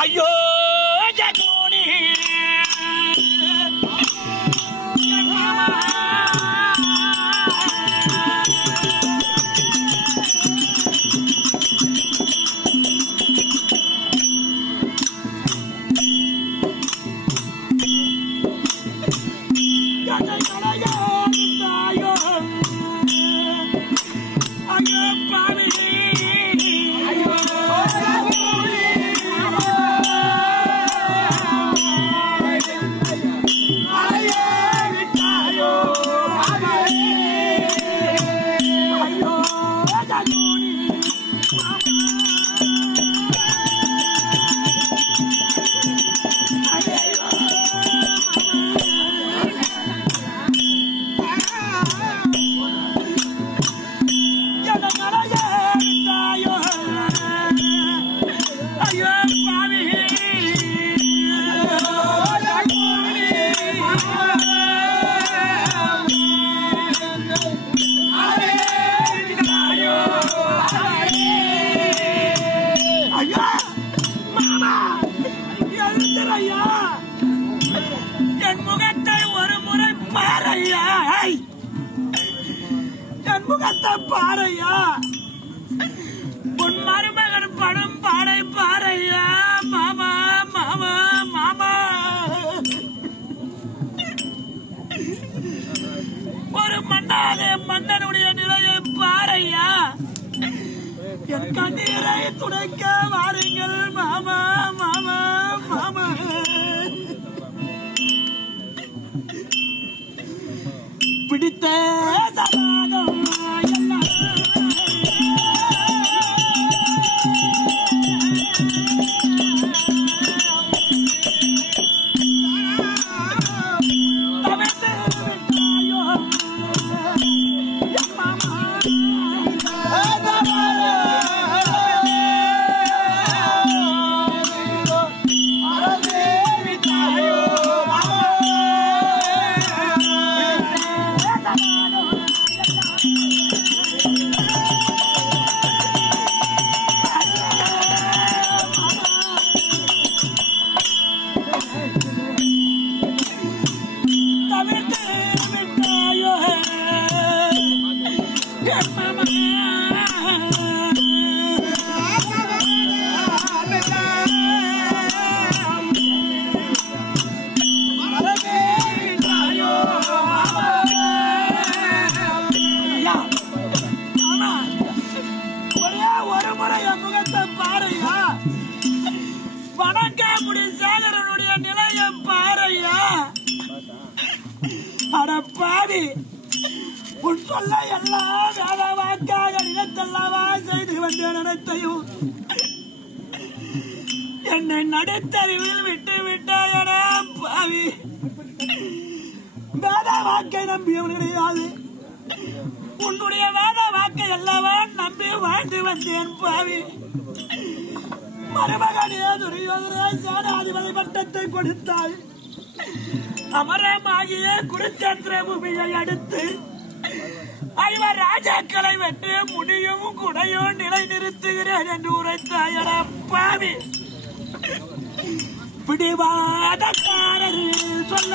ஐயோ ஜகோனி பாறையா உன் மருமகன் படம் பாடை பாறையா மாமா மாமா மாமா ஒரு மன்னாலே மன்னனுடைய நிலையை பாறையா என் கண்ணீரை துடைக்க வாருங்கள் மாமா மாமா மாமா பிடித்த சமாதம் பாவி உன் சொல்ல எல்லாம் வேதவாக்காக நினைத்தல்லவா செய்து வந்த நடத்தையும் என்னை நடுத்தறிவில் விட்டு விட்டாயடா பாவி. வேத வாக்கை நம்பியவன் கிடையாது, உன்னுடைய வேத வாக்கை எல்லாம் நம்பி வாழ்ந்து வந்தேன் பாவி. மருமகனே துரியோதனே சேனாதிபதி பட்டத்தை கொடுத்தாய். அமரமாகிய குருச்சந்திர பூமியை அடுத்து 5 ராஜாக்களை வென்று முடியும் குடையும் நிலை நிறுத்துகிறேன் என்று உரைத்தாயடா பாவி. பிடிவாதக்காரர் சொல்ல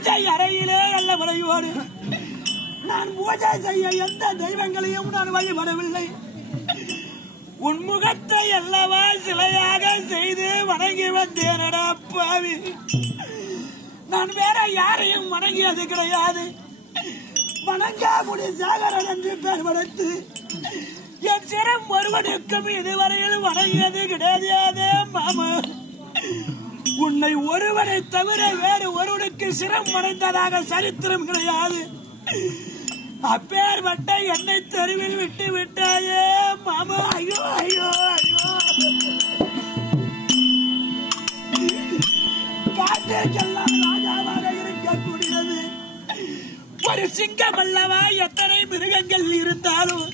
பூஜை அறையிலே அல்ல முறையோடு நான் பூஜை செய்ய எந்த தெய்வங்களையும் நான் வழிபடவில்லை. உன் முகத்தை அல்லவா சிலையாக செய்து வணங்கி வந்தேனடா பாவி. நான் வேற யாரையும் வணங்கியது கிடையாது. வணங்காமுடி சாகரன் என்று பெயர் படைத்து என் சிரம் ஒருவனுக்கும் இதுவரையில் வணங்கியது கிடையாது மாமா. உன்னை ஒருவனை தவிர வேறு ஒருவனுக்கு சிரம் வணைந்ததாக சரித்திரம் கிடையாது. அப்பேற்பட்ட என்னை தெருவில் விட்டு விட்டாயே மாமா. ஐயோ ஐயோ ஐயோ. காட்டிற்கெல்லாம் ராஜாவாக இருக்கக்கூடியது ஒரு சிங்கம் அல்லவா. எத்தனை மிருகங்கள் இருந்தாலும்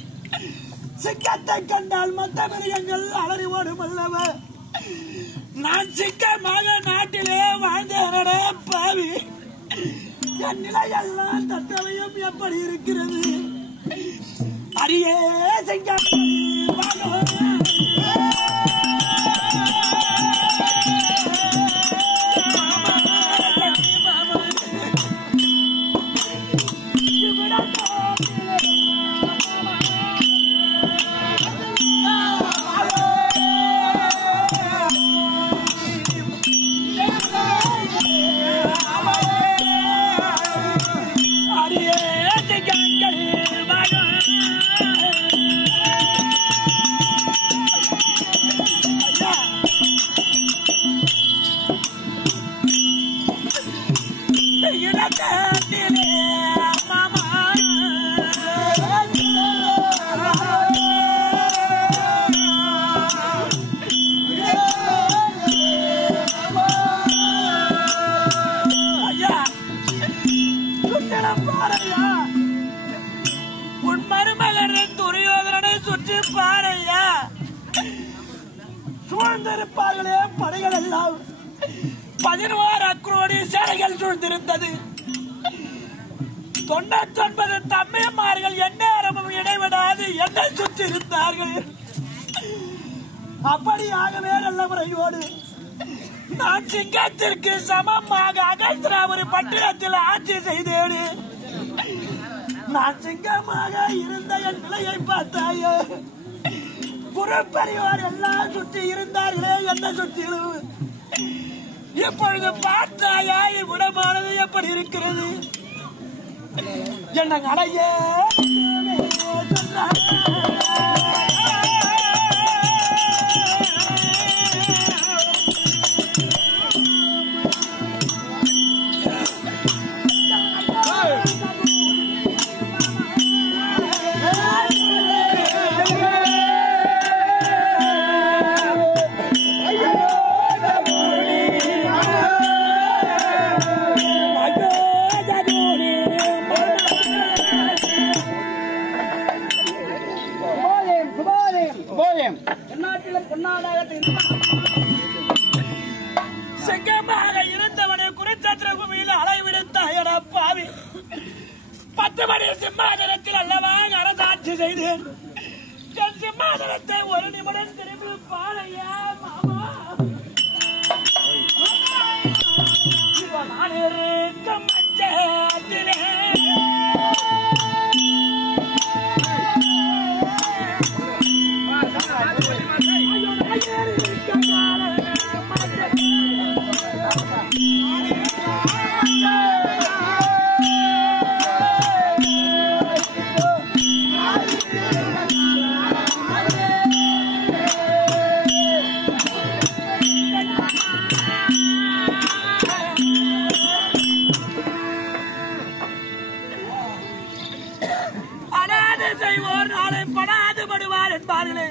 சிங்கத்தை கண்டால் மற்ற மிருகங்கள் அலறி ஓடும் அல்லவா. நான் சிங்கமாக நாட்டிலே வாழ்ந்தேனடா பாவி. என் நிலையெல்லாம் தத்தவையும் எப்படி இருக்கிறது. அரியே சிங்கம் சூழ்ந்திருப்பார்களே. படைகள் எல்லாம் 16 கோடி சேனைகள் சூழ்ந்திருந்தது. 99 தம்பிமார்கள் எந்நேரமும் இடைவிடாது என்னை சுற்றி இருந்தார்கள். அப்படியாகவே நல்ல முறையோடு நான் சிங்கத்திற்கு சமமாக அகஸ்திராபுரி பட்டினத்தில் ஆட்சி செய்தேன். நான் சிங்கமாக இருந்த என் நிலையை பார்த்தாயோ. குருப்பரிவார் எல்லாம் சுற்றி இருந்தார்களே என்ன சுற்றிலும். இப்பொழுது பார்த்தாயா இவ்விடமானது எப்படி இருக்கிறது. என்ன அடைய சிங்கமாக இருந்தவனை குருச்சத்திர பூமியில் அலைவிடுத்தாயடா பாவி. 10 மணி சிம்மாசனத்தில் அல்லவா அரசாட்சி செய்தேன். என் சிம்மாசனத்தை ஒரு நிமிடம் திரும்பி பாறையா மாமா. நான் இருக்கும் மச்சத்திலே செய்வோர் நாளை படாது படுவார் என்பார்களே.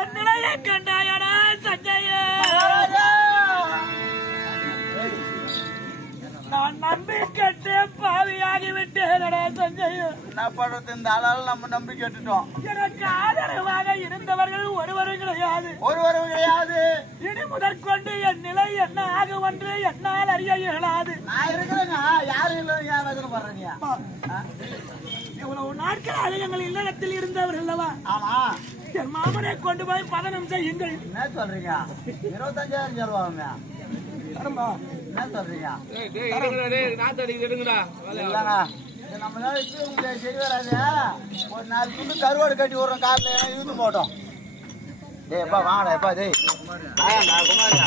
என் நிலையை கண்டாயடா சஞ்சய. நான் நம்பி கேட்டு பாவியாகிவிட்டேனடா சஞ்சய. என்ன பண்றது, இந்த ஆளால நம்ம நம்பி கேட்டுட்டோம். எனக்கு ஆதரவாக இருந்தவர்கள் ஒருவரும் கிடையாது. இனி முதற்கொண்டு என் நிலை என்ன ஆகும் என்று என்னால் அறிய இயலாது. நான் இருக்கிறேங்க, யாரும் இல்லைங்க. வேதனை பண்றீங்க. இவ்வளவு நாட்கள் எங்கள் இல்லத்தில் இருந்தவர் அல்லவா. ஆமா, என் மாமனை கொண்டு போய் பதனம் செய்யுங்கள். என்ன சொல்றீங்க? 25,000 சொல்லுவாங்க. என்ன சொல்றீங்க? எடுங்கடா இல்லண்ணா, இது நம்மளால சரி வராது. ஒரு 4 துண்டு கருவாடு கட்டி விடுறோம், காலில் இழுத்து போட்டோம். டேய் எப்பா வாங்கடா எப்பா. டேய் வாங்கடா குமாரியா.